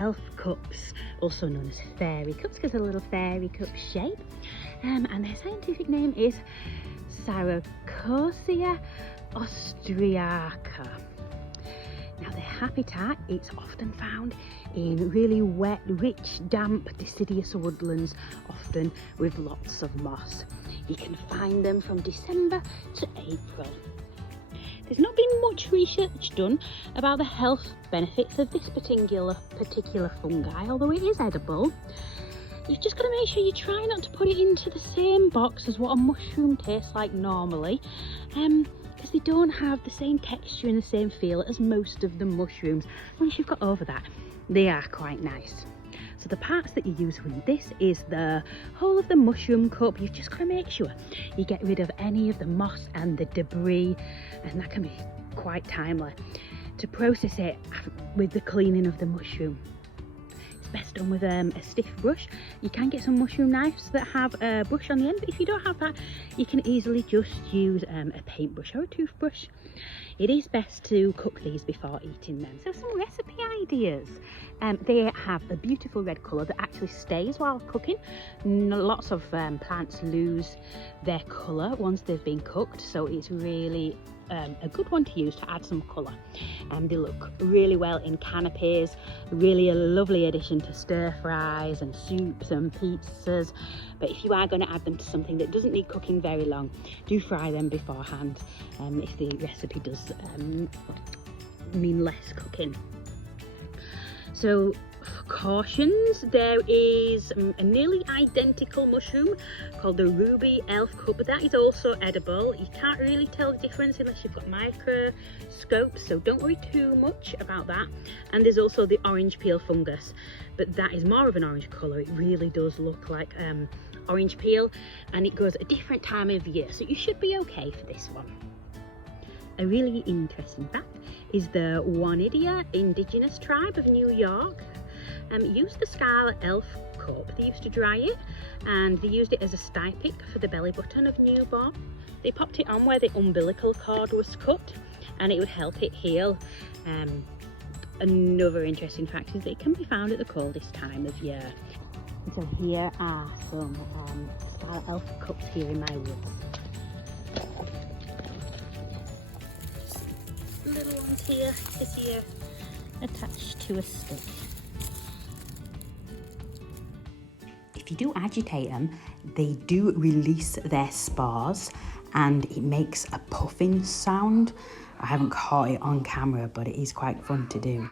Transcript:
elf cups, also known as fairy cups because they're a little fairy cup shape. And their scientific name is Sarcosia austriaca. Now their habitat, it's often found in really wet, rich, damp, deciduous woodlands, often with lots of moss. You can find them from December to April. There's not been much research done about the health benefits of this particular fungi, although it is edible. You've just got to make sure you try not to put it into the same box as what a mushroom tastes like normally, because they don't have the same texture and the same feel as most of the mushrooms. Once you've got over that, they are quite nice. So the parts that you use with this is the whole of the mushroom cup. You've just got to make sure you get rid of any of the moss and the debris, and that can be quite timely. To process it with the cleaning of the mushroom, it's best done with a stiff brush. You can get some mushroom knives that have a brush on the end, but if you don't have that, you can easily just use a paintbrush or a toothbrush. It is best to cook these before eating them. So some recipe ideas. They have a beautiful red colour that actually stays while cooking. Lots of plants lose their colour once they've been cooked, so it's really a good one to use to add some colour. They look really well in canapes, really a lovely addition to stir fries and soups and pizzas. But if you are going to add them to something that doesn't need cooking very long, do fry them beforehand, if the recipe does mean less cooking. So for cautions, there is a nearly identical mushroom called the ruby elf cup, but that is also edible. You can't really tell the difference unless you've got microscopes, so don't worry too much about that. And there's also the orange peel fungus, but that is more of an orange colour. It really does look like orange peel, and it grows at a different time of year, so you should be okay for this one. A really interesting fact is the Wanidia indigenous tribe of New York used the Scarlet elf cup. They used to dry it, and they used it as a stypic for the belly button of newborn. They popped it on where the umbilical cord was cut, and it would help it heal. Another interesting fact is that it can be found at the coldest time of year. So here are some Scarlet elf cups here in my woods. Little ones here, this year, attached to a stick. If you do agitate them, they do release their spores and it makes a puffing sound. I haven't caught it on camera, but it is quite fun to do.